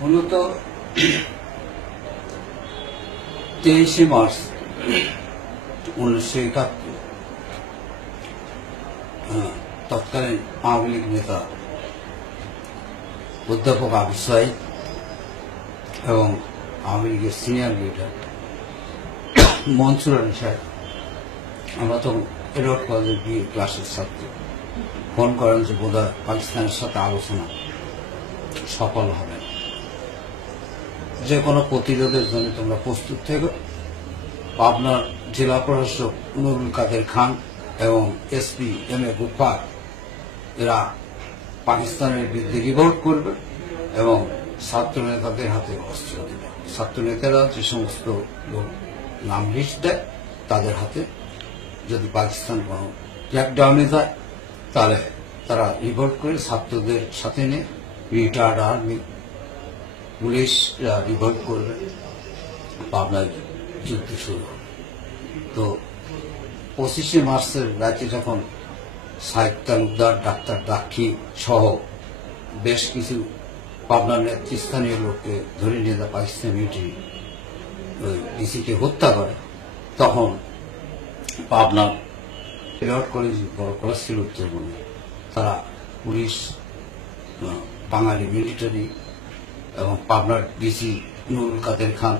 মূলত তেইশে মার্চ উনিশশো একাত্তর। আহ, তৎকালীন আওয়ামী লীগ নেতা অধ্যাপক আবির সাইদ এবং আওয়ামী লীগের সিনিয়র লিডার মনসুর আলী সাহেব। আমরা তখন এডওয়ার্ড কলেজের বিএ ক্লাসের ছাত্র। ফোন করেন যে বোধহয় পাকিস্তানের সাথে আলোচনা সফল হবে। যে কোনো প্রতিরোধের জন্য তোমরা প্রস্তুত থেকো। পাবনার জেলা প্রশাসক নুরুল কাদের খান এবং এসপি এম এ গুফার এরা পাকিস্তানের বিরুদ্ধে রিভোল্ট করবে এবং ছাত্র নেতাদের হাতে অস্ত্র দেবে। ছাত্র নেতারা যে সমস্ত লোক নাম লিস্ট দেয়, তাদের হাতে যদি পাকিস্তান কোনো ক্র্যাকডাউনে যায়, তাহলে তারা রিভোল্ট করে ছাত্রদের সাথে নিয়ে রিটায়ার্ড আর্মি পুলিশ রিভোল্ট করবে। পাবনায় যুদ্ধ শুরু তো পঁচিশে মার্চের রাতে যখন সাহিদ তালুকদার, ডাক্তার দাক্ষী সহ বেশ কিছু পাবনার নেতৃস্থানীয় লোককে ধরে নিয়ে যা পাকিস্তান মিলিটারি, ওই ডিসিকে হত্যা করে, তখন পাবনা এডওয়ার্ড কলেজ, বড় কলেজ ছিল উত্তরবঙ্গে। তারা পুলিশ বাঙালি মিলিটারি এবং পাবনার ডিসি নুরুল কাদের খান,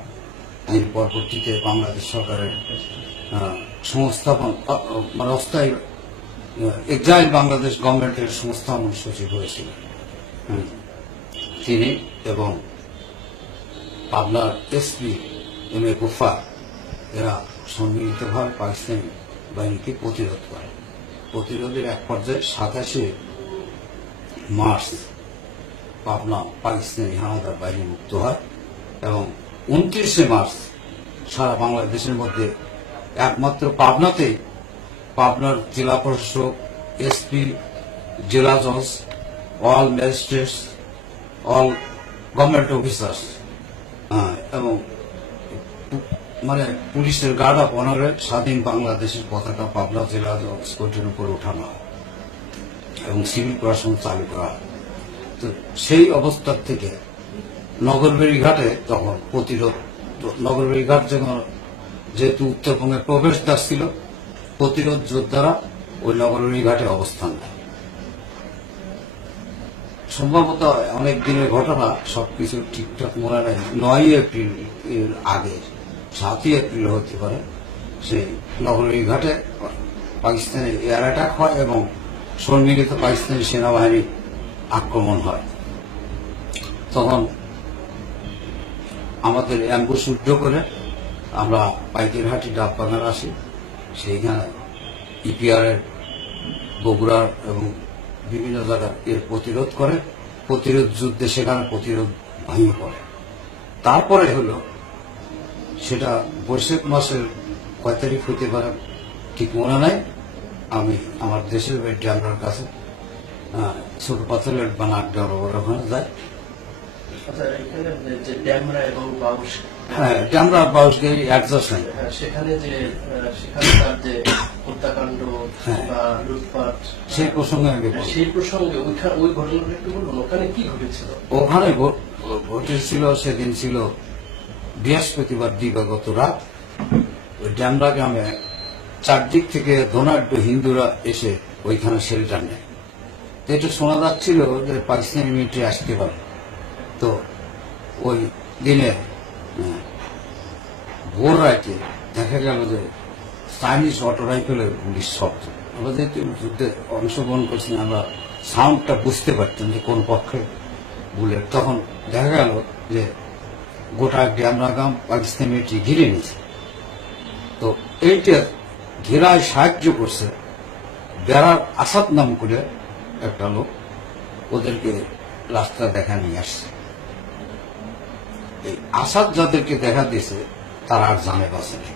তিনি পরবর্তীতে বাংলাদেশ সরকারের সংস্থাপন মানে অস্থায়ী এক্সাইল বাংলাদেশ গভর্নমেন্টের সংস্থাপন সচিব হয়েছিলেন। তিনি এবং পাবনার এসপি এম এ গুফা এরা সম্মিলিতভাবে পাকিস্তানি বাহিনীকে প্রতিরোধ করে। প্রতিরোধের এক পর্যায়ে সাতাশে মার্চ পাবনা পাকিস্তানি হানাদার বাহিনী মুক্ত হয় এবং উনত্রিশে মার্চ সারা বাংলাদেশের মধ্যে একমাত্র পাবনাতেই পাবনার জেলা প্রশাসক, এসপি, জেলা জজ, all magistrates, all government officers এবং মানে পুলিশের গার্ড অফ অনারে স্বাধীন বাংলাদেশের পতাকা পাবনা জেলা জজ কোর্টের উপরে ওঠানো হয় এবং সিভিল প্রশাসন চালু করা হয়। তো সেই অবস্থার থেকে নগরবেড়ি ঘাটে তখন প্রতিরোধ, নগরবেড়ি ঘাট যখন যেহেতু উত্তরবঙ্গের প্রবেশদ্বার ছিল, প্রতিরোধ যোদ্ধারা ওই নগরবেড়ি ঘাটে অবস্থান সম্ভবত অনেক দিনের ঘটনা, সবকিছু ঠিকঠাক মনে নেই। নয় এপ্রিল এর আগে, সাতই এপ্রিল হতে পারে, সেই নগরী ঘাটে পাকিস্তানের এয়ার অ্যাটাক হয় এবং সম্মিলিত পাকিস্তানি সেনাবাহিনী আক্রমণ হয়। তখন আমাদের অ্যাম্বুস উদ্ধ করে আমরা পাইকেরহাটি ডাব বাগান আসি। সেইখানে ইপিআর এর বগুড়ার এবং বিভিন্ন জায়গায় এর প্রতিরোধ করে। প্রতিরোধ যুদ্ধে সেখানে প্রতিরোধ ভেঙে পড়ে তারপরে হলো সেটা বৈশাখ মাসের কয় তারিখ হতে পারে, ঠিক মনে নাই। আমি আমার দেশের বাড়ি ড্যামরার কাছে ছোট পাথরের বানাক ডর ওখানে আচ্ছা যে ড্যামরা এবং বাউস হ্যাঁ ড্যামরা বাউসগেরি অ্যাডজাস্ট হ্যাঁ, সেখানে যে সেখানকার যে হত্যাকাণ্ড হ্যাঁ। বা লুটপাট সেই প্রসঙ্গে হ্যাঁ, সেই প্রসঙ্গে ওইখানে ওই ঘটনাটা একটু বলুন ওখানে কি ঘটেছিল? ওখানে ঘটেছিল সেদিন ছিল বৃহস্পতিবার দিবাগত রাত। ওই ড্যামরা গ্রামে চারদিক থেকে ধনাঢ্য হিন্দুরা এসে ওইখানে শেল্টার নেয়। এটা শোনা যাচ্ছিল যে পাকিস্তানি মিলিটারি আসতে পারে। তো ওই দিনে ভোর রাতে দেখা গেল যে চাইনিজ অটো রাইফেলের গুলির শব্দ। আমরা যেহেতু যুদ্ধে অংশগ্রহণ করছি, আমরা সাউন্ডটা বুঝতে পারতাম যে কোন পক্ষে বুলেট। তখন দেখা গেল যে গোটা গ্রাম পাকিস্তানি মিলিটারি ঘিরে নিয়েছে। তো এইটা ঘেরায় সাহায্য করছে বেড়ার আসাদ নাম করে একটা লোক ওদেরকে রাস্তা দেখা নিয়ে আসছে। এই আসাদ যাদেরকে দেখা দিয়েছে, তারা আর জানে নাই।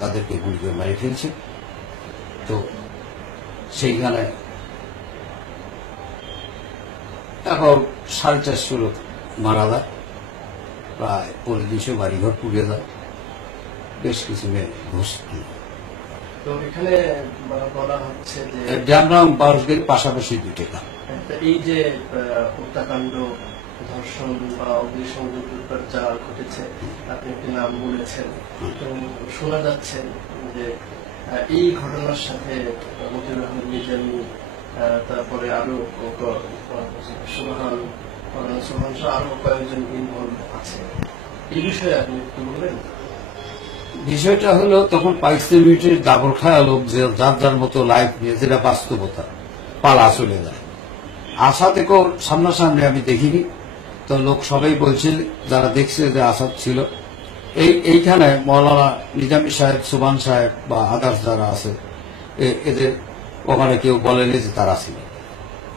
তাদেরকে গুলি করে মারি ফেলছে। তো সেইখানে এখন সাড়ে চারশো লোক মারা যায়। প্রায় পনেরো বাড়িঘর পুড়ে যায়। বেশ কিছু মেয়ে ঘুষ তো এখানে বলা- হচ্ছে যে ড্যামরাম বাউসগের পাশাপাশি দুটি গ্রাম। এই যে হত্যাকাণ্ড ধর্ষণ বা অগ্নিসংযোগ যা ঘটেছে আপনি একটি নাম বলেছেন। তো শোনা যাচ্ছে যে এই ঘটনার সাথে মতিউর রহমান আহ, তারপরে আরও সোহান সোহান আরও কয়েকজন ইনভলভ আছে। এই বিষয়ে আপনি একটু বলবেন? বিষয়টা হলো তখন পাকিস্তান মিলিটারির দাবর খায়া লোক যে যার যার মতো লাইফ নিয়ে যেটা বাস্তবতা পালা চলে যায়। আশা থেকেও সামনাসামনি আমি দেখিনি। তো লোক সবাই বলছে যারা দেখছে যে আসাদ ছিল। এই এইখানে মৌলানা নিজামী সাহেব সুবান সাহেব বা আদার্স যারা আছে এ- এদের ওখানে কেউ বলেনি যে তারা ছিল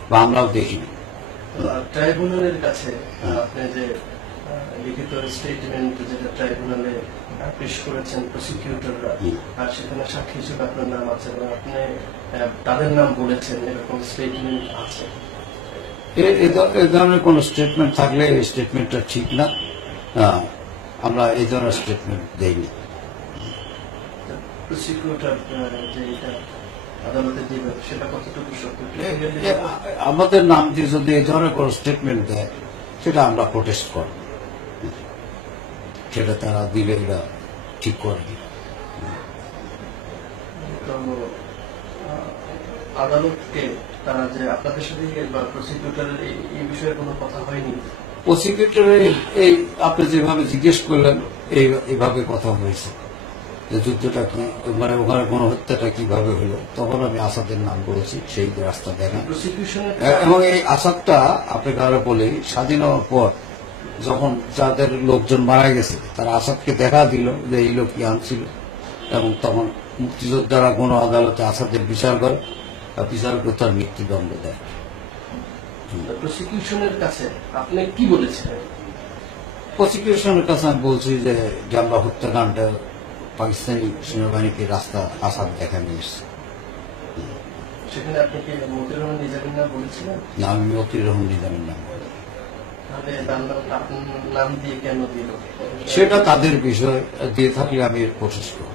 বা আমরাও দেখিনি। ট্রাইব্যুনালের কাছে আপনি যে লিখিত স্টেটমেন্ট যেটা ট্রাইব্যুনালে পেশ করেছেন প্রসিকিউটররা আর সেখানে সাক্ষী হিসেবে আপনার নাম আছে এবং আপনি তাদের নাম বলেছেন এরকম স্টেটমেন্ট আছে। এ- ধরনের কোনো স্টেটমেন্ট থাকলে এই স্টেটমেন্টটা ঠিক না। আমরা এই ধরনের স্টেটমেন্ট দেইনি। আমাদের নাম দিয়ে যদি এই ধরনের কোনো স্টেটমেন্ট দেয় সেটা আমরা প্রোটেস্ট করব। সেটা তারা দিলে এরা ঠিক আহ, আদালতকে তারা যে আপনাদের সাথে প্রসিকিউটরের এই বিষয়ে কোনো কথা হয়নি? প্রসিকিউটরের এই আপনি যেভাবে জিজ্ঞেস করলেন এই এইভাবে কথা হয়েছে। যে যুদ্ধটা কি মানে ওখানে গণহত্যাটা কীভাবে হলো তখন আমি আসাদের নাম বলেছি সেই রাস্তা দেখা এবং এই আসাদটা আপনাকে আরও বলি স্বাধীন হওয়ার পর যখন যাদের লোকজন মারা গেছে তারা আসাদকে দেখা দিল যে এই লোকই আনছিল এবং তখন মুক্তিযোদ্ধারা গণ আদালতে আসাদের বিচার করে আর বিচার করে তার মৃত্যুদণ্ড দেয়। প্রসিকিউশনের কাছে আপনি কি বলেছিলেন? প্রসিকিউশনের কাছে আমি বলছি যে জামলা হত্যাকাণ্ডে পাকিস্তানি সেনাবাহিনীকে রাস্তা আসাদ দেখা নিয়ে এসছে সেখানে আপনি কি মতিউর রহমান নিজামীর নাম বলেছিলেন? না আমি মতির রহমান নিজামের নাম সেটা তাদের বিষয় দিয়ে থাকলে আমি প্রসেস করব।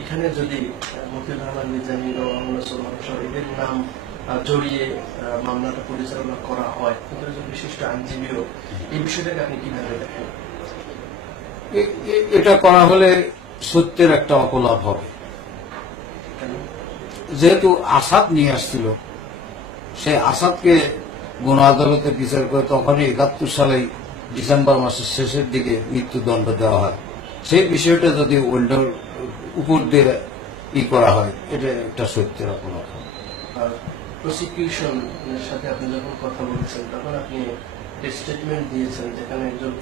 এখানে যদি মতিউর রহমান নিজামী ও মোহাম্মদ সোলমান সহ এদের নাম জড়িয়ে মামলাটা পরিচালনা করা হয় কিন্তু বিশিষ্ট আইনজীবীও এই বিষয়টাকে আপনি কীভাবে দেখেন? এটা করা হলে সত্যের একটা অপলাপ হবে। যেহেতু আসাদ নিয়ে আসছিল সেই আসাদকে গণ আদালতে বিচার করে তখনই একাত্তর সালে ডিসেম্বর মাসের শেষের দিকে মৃত্যুদণ্ড দেওয়া হয়। সেই বিষয়টা যদি অন্য উপর দিয়ে ই করা হয়, এটা একটা সত্যের হবে আর প্রসিকিউশনের সাথে আপনি যখন কথা বলেছেন, তখন আপনি স্টেটমেন্ট দিয়েছেন যেখানে একজন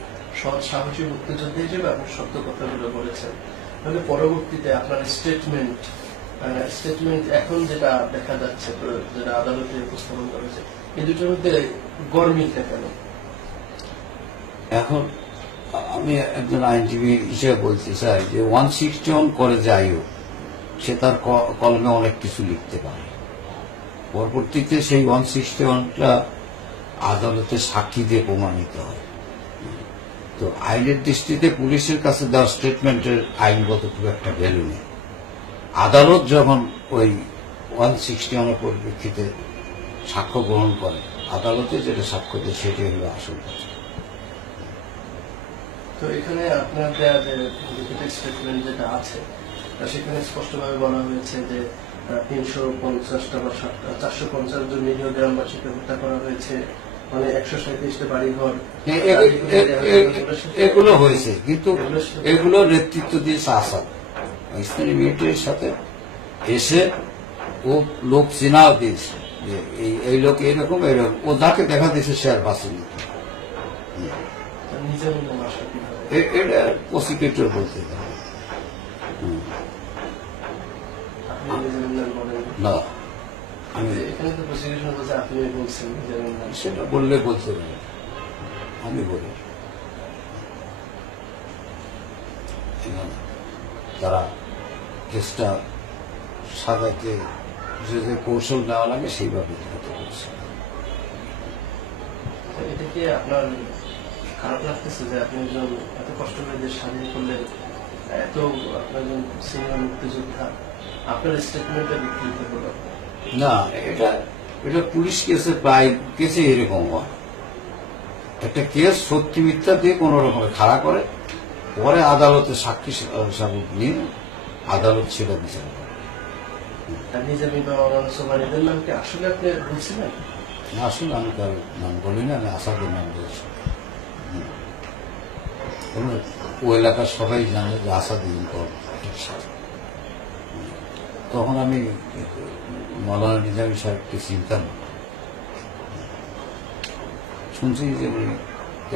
সৎ সাহসী মুক্তিযোদ্ধা হিসেবে আপনি সত্য কথাগুলো বলেছেন। তাহলে পরবর্তীতে আপনার স্টেটমেন্ট স্টেটমেন্ট এখন যেটা দেখা যাচ্ছে, যেটা আদালতে উপস্থাপন করেছে এই দুটোর মধ্যে গরমিলটা কেন এখন আমি একজন আইনজীবী হিসেবে বলতে চাই যে ওয়ান সিক্সটি ওয়ান করে যাই হোক সে তার কলমে অনেক কিছু লিখতে পারে। পরবর্তীতে সেই ওয়ান সিক্সটি ওয়ানটা আদালতে সাক্ষী দিয়ে প্রমাণিত হয়। তো আইনের দৃষ্টিতে পুলিশের কাছে দেওয়া স্টেটমেন্টের আইনগত খুব একটা ভ্যালু নেই। আদালত যখন ওই ওয়ান সিক্সটি ওয়ানের পরিপ্রেক্ষিতে সাক্ষ্য গ্রহণ করে। আদালতে যেটা সাক্ষ্য দেয় সেটাই হলো আসল তো এখানে আপনার দেওয়া যে স্টেটমেন্ট যেটা আছে সেখানে স্পষ্টভাবে বলা হয়েছে যে তিনশো পঞ্চাশটা বা চারশো পঞ্চাশ জন নিরীহ গ্রামবাসীকে হত্যা করা হয়েছে মানে একশো সাঁত্রিশটা বাড়িঘর এগুলো হয়েছে কিন্তু এগুলো নেতৃত্ব দিয়েছে আসাদ পাকিস্তানি মিলিটারির সাথে এসে ও লোক চেনাও দিয়েছে। যে এই- এই লোক এরকম এরকম। ও যাকে দেখা দিয়েছে সে আর বাঁচেনি। এটা প্রসিকিউটর বলতে হুম, আপনি বলেন। না। আমি এখানে তো প্রসিকিউশন বলছে আপনি বলছেন নিজের সেটা বললে বলতে পারি। আমি বলি। তারা কেসটা সাজাতে যে যে কৌশল নেওয়া লাগে সেইভাবে এটা কি আপনার খারাপ লাগতেছে যে আপনি একজন এত কষ্ট করে দেশ স্বাধীন করলেন এত আপনার একজন সিনিয়র মুক্তিযোদ্ধা আপনার স্টেটমেন্টটা বিকৃত হলো না এটা এটা পুলিশ কেসে প্রায় কেসে এরকম হয়। একটা কেস সত্যি মিথ্যা দিয়ে কোনো রকমের খাড়া করে পরে আদালতে সাক্ষী নিয়ে আদালত সেটা বিচার করে। আর নিজামী বা মৌলানা সোমান এদের নাম কি আসলে আপনি বলছিলেন আসলে আমি তার নাম বলি না, আমি আসাদের নাম বলছি। ও এলাকার সবাই জানে যে আসাদ ইনকম তখন আমি মৌলানা নিজামী সাহেবকে চিনতাম। শুনছি যে উনি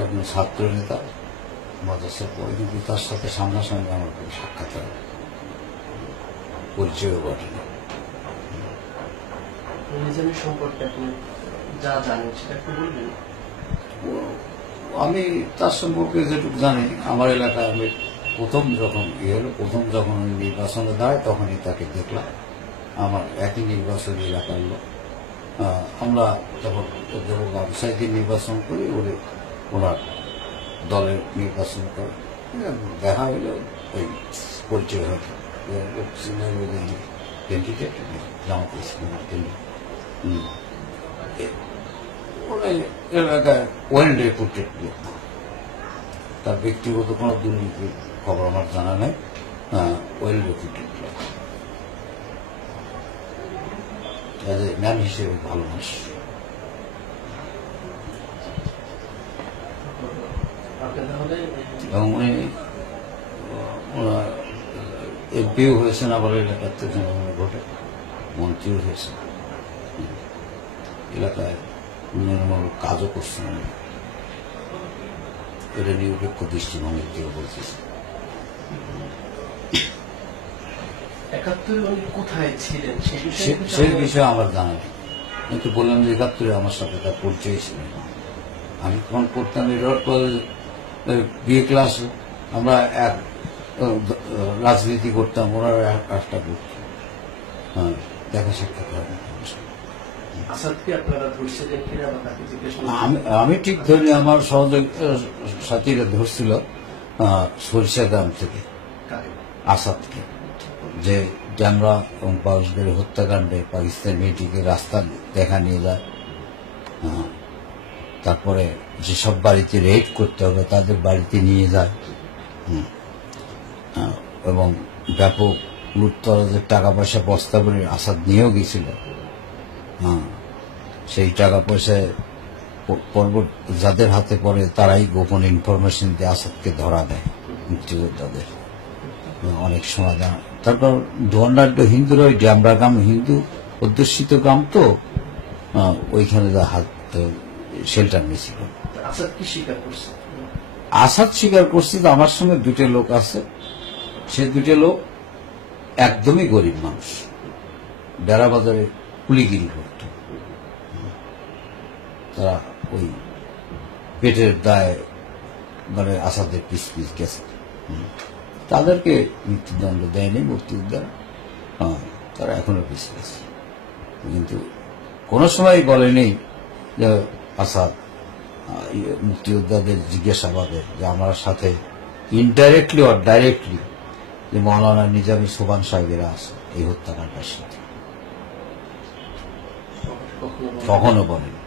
একজন ছাত্র নেতা, মাদ্রাসার পরে, কিন্তু তার সাথে সামনাসামনি আমার কোনো সাক্ষাৎ হয়। পরিচয়ও ঘটে যা আমি তার সম্পর্কে যেটুকু জানি, আমার এলাকায় আমি প্রথম যখন ইয়ে হলো, প্রথম যখন আমি নির্বাচনে দাঁড়ায়, তখনই তাকে দেখলাম। আমার একই নির্বাচনী এলাকার লোক। আমরা তখন যখন ব্যবসায়ীকে নির্বাচন করি ওরে ওনার দলের নির্বাচন করে দেখা হলো, ওই পরিচয় হলো ক্যান্ডিডেট জামাত ইসলামের ক্যান্ডিডেট তার ব্যক্তিগত কোনো দুর্নীতির খবর আমার জানা নেই ওয়েল রেপুটেড লোক ম্যান হিসেবে ভালো মানুষ এবং উনি এমপিও হয়েছেন আবার এলাকার থেকে ভোটে মন্ত্রীও হয়েছেন। এলাকায় উন্নয়নমূলক কাজও করছে না। এটা নিরপেক্ষ দৃষ্টিভঙ্গির থেকে বলতেছি সেই বিষয়ে আমার জানা নেই কিন্তু বললাম যে একাত্তরে আমার সাথে তার পরিচয় ছিল না। আমি তখন পড়তাম রড কলেজ বিয়ে ক্লাস আমরা এক রাজনীতি করতাম ওরা এক কাজটা করত হ্যাঁ দেখা সাক্ষাৎ হয় আমি ঠিক ধরি আমার সহযোগ সাথীরা ধরছিল সরিষা গ্রাম থেকে। আসাদকে যে ড্যামরা এবং পাউসগড়ের হত্যাকাণ্ডে পাকিস্তান মেয়েটিকে রাস্তা দেখা নিয়ে যায়। তারপরে যেসব বাড়িতে রেড করতে হবে তাদের বাড়িতে নিয়ে যায়। এবং ব্যাপক লুটতরাজের টাকা পয়সা বস্তা করে আসাদ নিয়েও গেছিল। হ্যাঁ সেই টাকা পয়সায় প- যাদের হাতে পড়ে তারাই গোপন ইনফরমেশন দিয়ে আসাদকে ধরা দেয় মুক্তিযোদ্ধাদের। অনেক সময় জানা তারপর দোয়ান্ডাড্ড হিন্দুরা ওই ড্যামরা গ্রাম হিন্দু অধ্যুষিত গ্রাম তো ওইখানে যা হাত শেল্টার নিয়েছিল। আসাদ স্বীকার করছে? আসাদ স্বীকার করছি যে আমার সঙ্গে দুটো লোক আছে। সে দুটো লোক একদমই গরিব মানুষ। বেড়া বাজারে কুলিগিরি করত। তারা ওই পেটের দায় মানে আসাদের পিস পিস গেছে। তাদেরকে মৃত্যুদণ্ড দেয়নি মুক্তিযোদ্ধা হ্যাঁ তারা এখনও পিছিয়ে গেছে কিন্তু কোনো সময় বলেনি যে আসাদ ইয়ে, মুক্তিযোদ্ধাদের জিজ্ঞাসাবাদে যে আমার সাথে ইনডাইরেক্টলি অর ডাইরেক্টলি যে মৌলানা নিজামী সোবান সাহেবেরা আছে এই হত্যাকাণ্ডের সাথে। কখনো বলেন? কখনো বলেনি